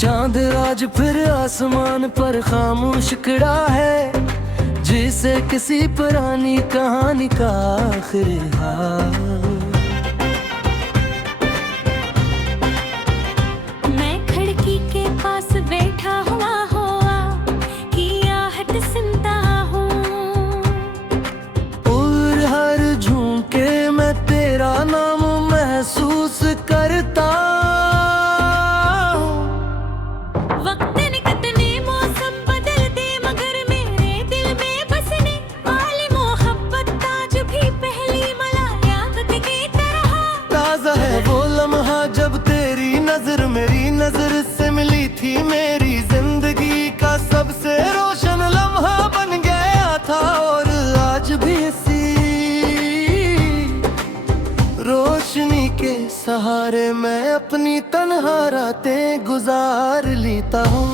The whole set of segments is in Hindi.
चांद आज फिर आसमान पर खामोश खड़ा है, जिसे किसी पुरानी कहानी का आखिरी हाल। मैं खिड़की के पास बैठा हुआ कि आहट सुनता हूँ, और हर झोंके मैं तेरा नाम महसूस करता। वक्त ने कितने मौसम बदल दे, मगर मेरे दिल में बसने वाली मोहब्बत आज भी पहली मुलाकात की तरह ताज़ा है वो लम्हा जब तेरी नजर मेरी नजर से मिली थी। मेरी जिंदगी का सबसे रोशन लम्हा बन गया था, और आज भी इसी रोशनी के सहारे मैं अपनी तन्हा रातें गुजार लेता हूँ।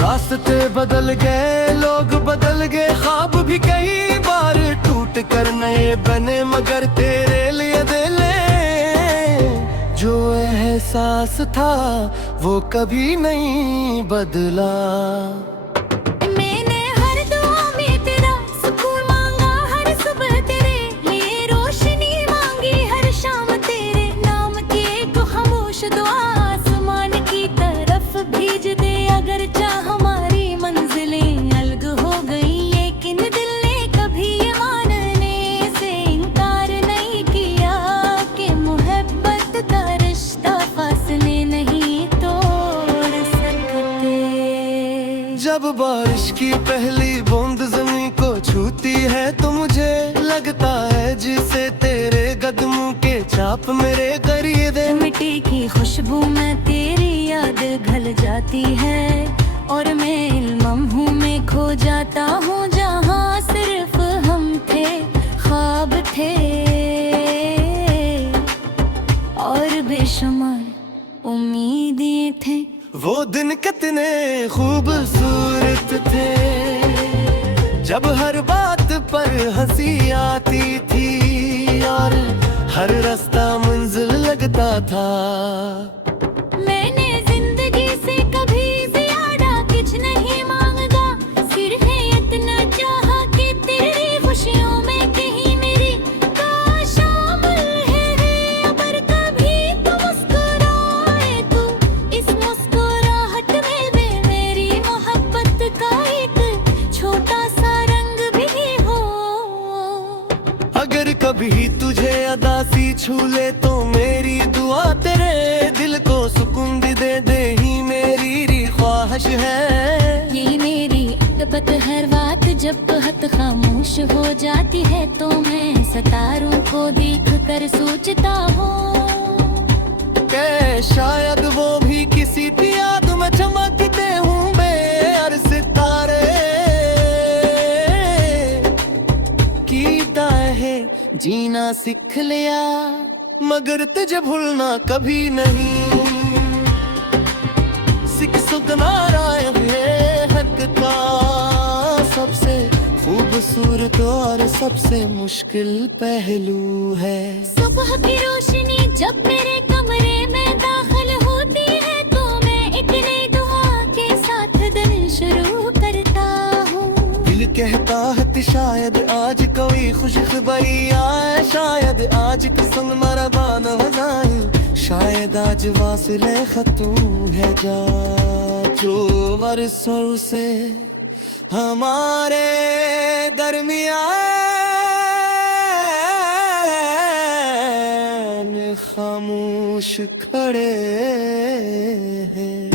रास्ते बदल गए, लोग बदल गए, ख्वाब भी कई बार टूट कर नए बने, मगर तेरे लिए दिले जो एहसास था वो कभी नहीं बदला। मैंने हर दुआ में तेरा सुकून मांगा, हर सुबह तेरे लिए रोशनी मांगी, हर शाम तेरे नाम की एक खामोश दुआ आसमान की तरफ भेज दे। अगर चाह हमारी मंजिलें अलग हो गई, लेकिन दिल ने कभी ये मानने से इनकार नहीं किया कि मोहब्बत का रिश्ता फासले नहीं तोड़ सकते। जब बारिश की पहली बूंद ज़मीन को छूती है तो मुझे लगता है जिसे तेरे कदमों के छाप मेरे करीब है। मिट्टी की खुशबू में तेरी याद घल जाती है, और मैं लम्हों में खो जाता हूँ जहाँ सिर्फ हम थे, ख्वाब थे और बेशुमार उम्मीदें थे। वो दिन कितने खूबसूरत थे जब हर बात पर हंसी आती थी, और हर रास्ता मंजिल लगता था। मैंने जिंदगी से कभी ज्यादा कुछ नहीं मांगा, सिर्फ इतना चाहा कि तेरी खुशियों में कहीं मेरी का शामिल है। अगर कभी तो मुस्कुराए तू, इस मुस्कुराहट में भी मेरी मोहब्बत का एक छोटा सा रंग भी हो। अगर कभी तुझे अदासी छू ले तो मेरी दुआ तेरे दिल को सुकून दे दे ही मेरी ख्वाहिश है। ये मेरी अकबत हर बात जब बहुत खामोश हो जाती है, तो मैं सितारों को देख कर सोचता हूँ कि शायद वो भी किसी की याद में चमकते हूँ बेअर सितारे की है। जीना सीख लिया मगर तुझे भूलना कभी नहीं, सिख सुगनारा है हक का सबसे खूबसूरत और सबसे मुश्किल पहलू है। सुबह की रोशनी जब मेरे कमरे में दाखिल होती है, तो मैं एक नई दुआ के साथ दिन शुरू करता हूँ। दिल कहता है कि शायद आज कोई खुशखबरी आए, शायद आज किस्म मरबान हो जाए, शायद आज वासिले खत्म है जा जो वर्षों से हमारे दरमियान खामोश खड़े हैं।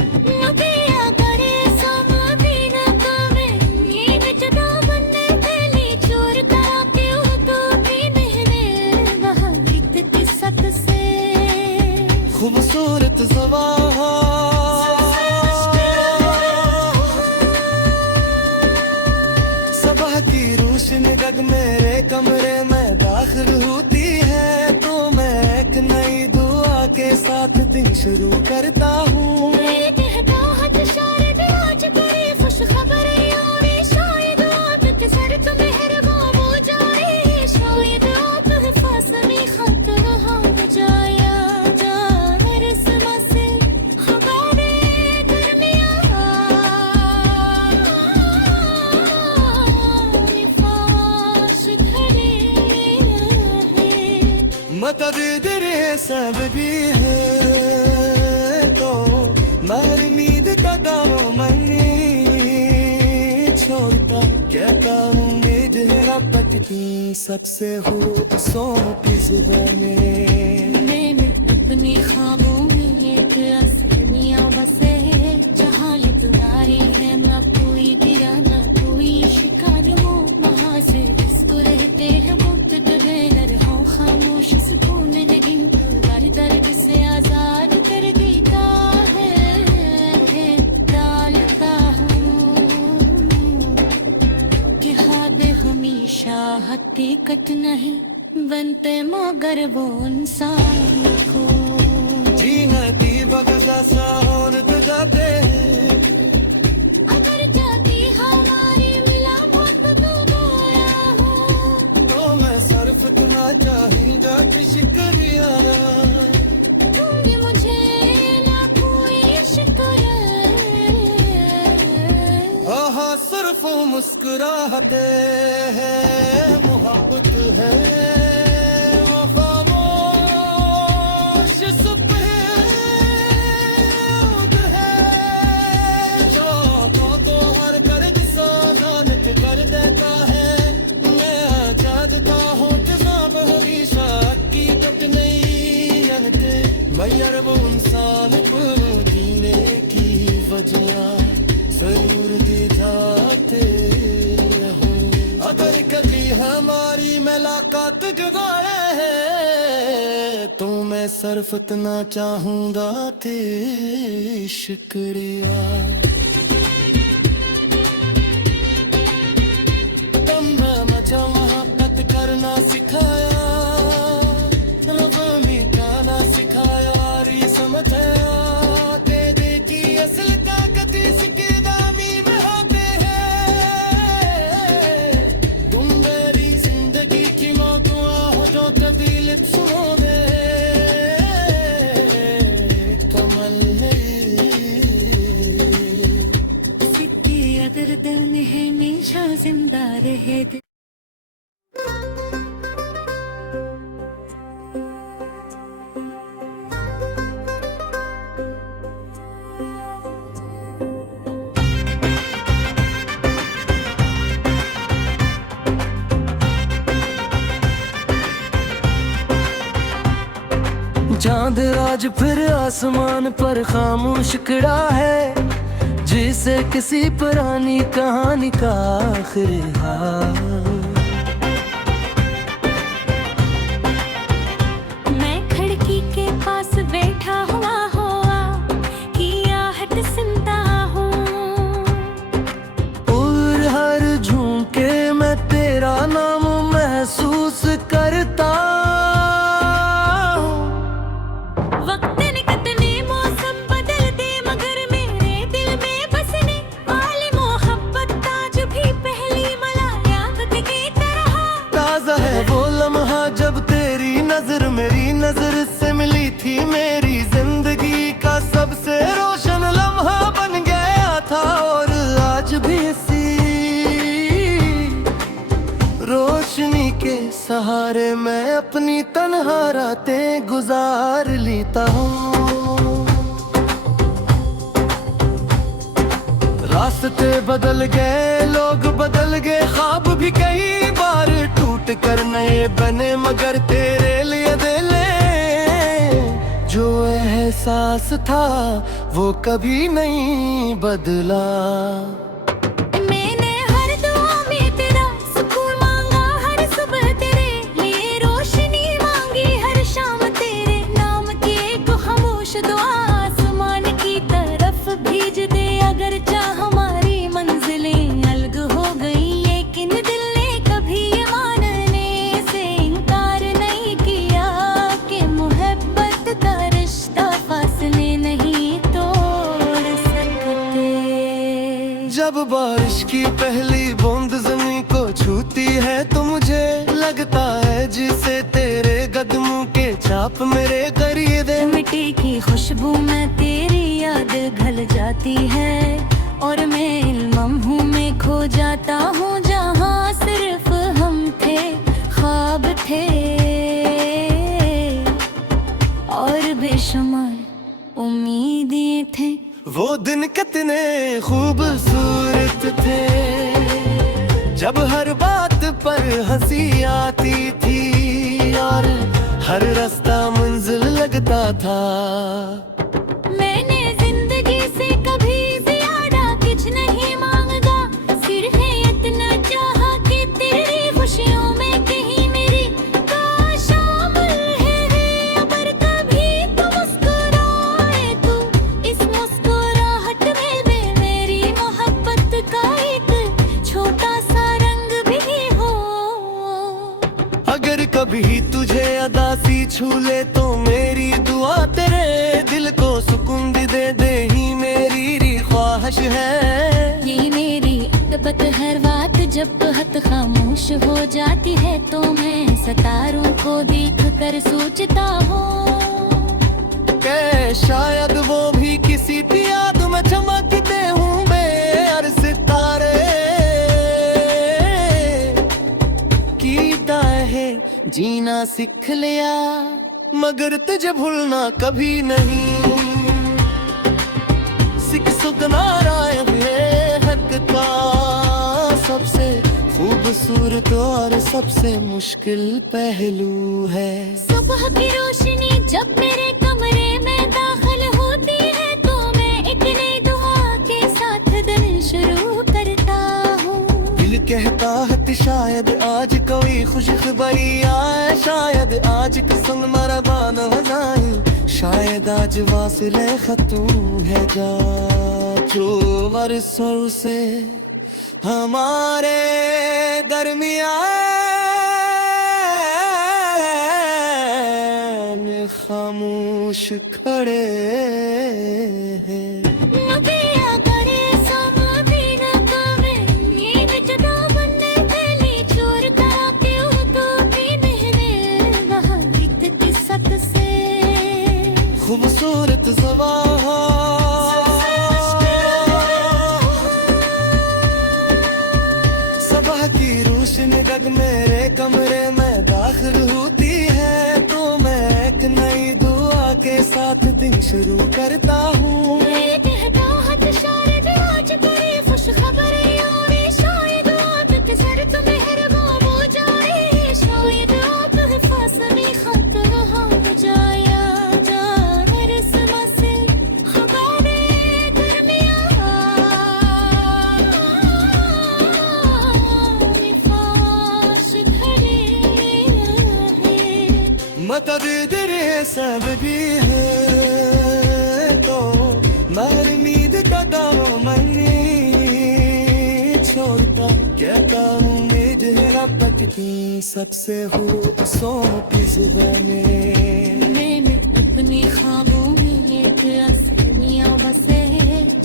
खूबसूरत सुबह की रोशनी जग मेरे कमरे में दाखिल होती है, तो मैं एक नई दुआ के साथ दिन शुरू करता हूँ। मतदीर सब भी है तो महरमीद का दामो मैंने छोड़ता कहता उम्मीद है रब सबसे हो सो की जुबाने मैंने अपने ख्वाबों में एक असमिया बसे जहाँ ये तुम्हारी है ना कोई गिरा ना कोई शिकार हो वहाँ से इसको रहते हैं वक्त डरे डर हो खामोश सुकून लेकिन दर दर्द से आजाद कर देता है डालता हूँ कि हाथ हमेशा हकीकत नहीं बनते मगर वो इंसान को जीनती बख्शा सावन तो जाते हैं अगर जाती हमारी मिला बहुत तो बोया हूँ तो मैं सर्फ इतना चाहूंगा कि शुक्रिया तुमने मुझे ना कोई शुक्र आहा सिर्फ मुस्कुराते हैं मोहब्बत है मैयर वो इंसान को जीने की वजह जरूर दी जाते हैं अगर कभी हमारी मुलाकात जुदाए है तो मैं सिर्फ इतना चाहूंगा थे शुक्रिया तुमने मुझे मोहब्बत करना सिखाया दिल में हमेशा जिंदा रहे चांद आज फिर आसमान पर खामोश खड़ा है जिसे किसी पुरानी कहानी का आखिरी हाल मैं खिड़की के पास बैठा हुआ कि आहट सुनता हूँ और हर झोंके में तेरा नाम महसूस करता जब तेरी नजर मेरी नजर से मिली थी मेरी जिंदगी का सबसे रोशन लम्हा बन गया था और आज भी इसी रोशनी के सहारे मैं अपनी तन्हा रातें गुजार लेता हूँ रास्ते बदल गए लोग बदल गए ख्वाब भी कई बार टूट कर नए बने मगर तेरे लिए दिले जो एहसास था वो कभी नहीं बदला मैंने हर दुआ में तेरा सुकून मांगा हर सुबह तेरे लिए रोशनी मांगी हर शाम तेरे नाम की एक खामोश दुआ आसमान की तरफ भेज दे अगर चाह हमारी मंजिलें अलग हो गई लेकिन दिल ने कभी ये मानने से इनकार नहीं किया कि मोहब्बत का रिश्ता फासले नहीं तोड़ सकते जब बारिश की पहली बूंद ज़मीं को छूती है तो मुझे लगता है जिसे तेरे कदमों के छाप मेरे करीब है मिट्टी की खुशबू में तेरी याद घल जाती है और मैं लम्हों में खो जाता हूँ जहाँ सिर्फ हम थे ख्वाब थे हर हंसी आती थी और हर रास्ता मंजिल लगता था। मैंने जिंदगी से कभी ज्यादा कुछ नहीं मांगा, सिर्फ इतना चाहा कि तेरी खुशियों में कहीं मेरी काश शामिल है रे। अगर कभी तो मुस्कुराए तू, इस मुस्कुराहट में भी मेरी मोहब्बत का एक छोटा सा रंग भी हो। अगर कभी तुझे अदासी छू ले तो मेरी दुआ तेरे दिल को सुकून भी दे ही मेरी ख्वाहिश है। ये मेरी अकबत हर बात जब बहुत खामोश हो जाती है तो मैं सितारों को देख कर सोचता हूँ कि शायद वो भी किसी की याद में चमकते होंगे हर सितारे। कीता है जीना सीख लिया मगर तुझे भूलना कभी नहीं। सिख सुतना राय हक का सबसे खूबसूरत और सबसे मुश्किल पहलू है। सुबह की रोशनी जब मेरे कमरे में दाखिल होती है तो मैं एक नई दुआ के साथ दिन शुरू करता हूँ। दिल कहता है कि शायद आज कोई खुशखबरी आए, शायद आज किस्म मरबान हो जाए, शायद आज वासिले खतू है जा जो वर्षों से हमारे दरमियान खामोश खड़े हैं। खूबसूरत सुबह की रोशनी जग मेरे कमरे में दाखिल होती है तो मैं एक नई दुआ के साथ दिन शुरू करता हूँ। मतदीर सब भी है तो मैं उम्मीद का दावा मैंने छोड़ता क्या उम्मीद है रब तक की सबसे खूबसूरत ज़ुबाने। मैंने अपने ख्वाबों में एक असमिया बसे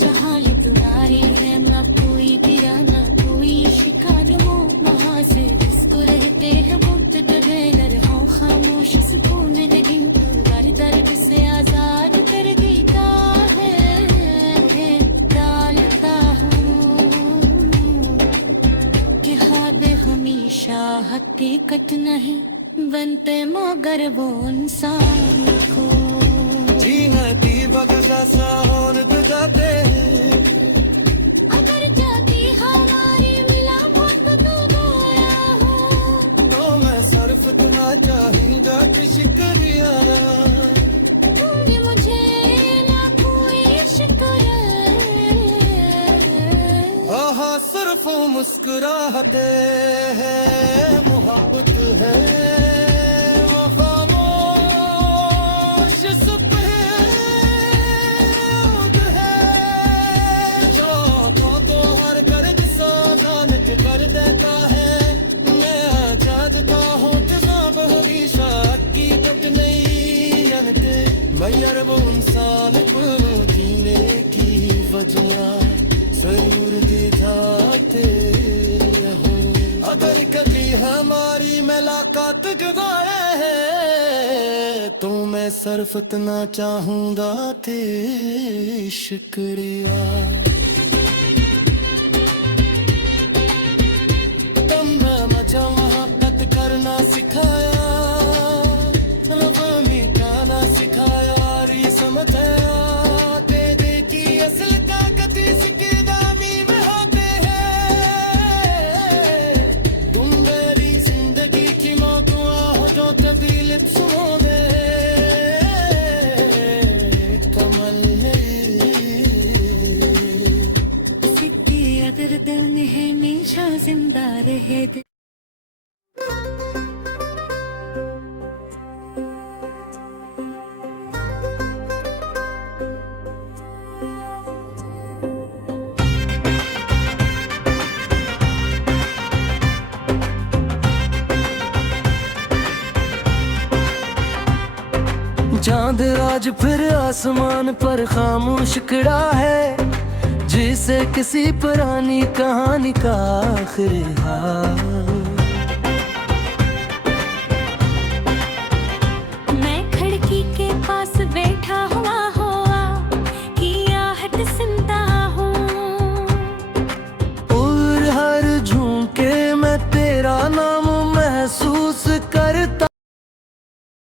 जहाँ ये तुम्हारी है ना कोई गिरा ना कोई शिकार हो, वहाँ से इसको रहते हैं बहुत डर हो खामोश सुकून लेकिन दर दर्द से आजाद कर देता है। डालता हूँ कि ख्वाब हमेशा हकीकत नहीं बनते मगर वो इंसान को जीना की बख्शा सावन गुजारते अगर जाती हमारी मिलावट तो गया हूँ तो मैं सर्फ तुम्हारा चाहूंगा कि शुक्रिया तुमने मुझे ना कोई शुक्र। आहा सिर्फ मुस्कुराहते हैं मोहब्बत है वो खामोश सुपहद है जो तो हर गर्द सादानत कर देता है। मैं आजाद का हूँ तमाम हमेशा हकीकत नहीं जानते मैं यार वो इंसान को जीने की वजह जरूर दिखाते हैं। अगर कभी हमारी मुलाकात गवाए है तो मैं सिर्फ इतना चाहूंगा थे शुक्रिया। तुमने मुझे मोहब्बत करना सिखाया, रब मिटाना सिखाया, री समझाया तेरे की असल ताकत इसके दामी में होते हैं। तुम मेरी चांद आज फिर आसमान पर खामोश खड़ा है, जिसे किसी पुरानी कहानी का आखिरी हाल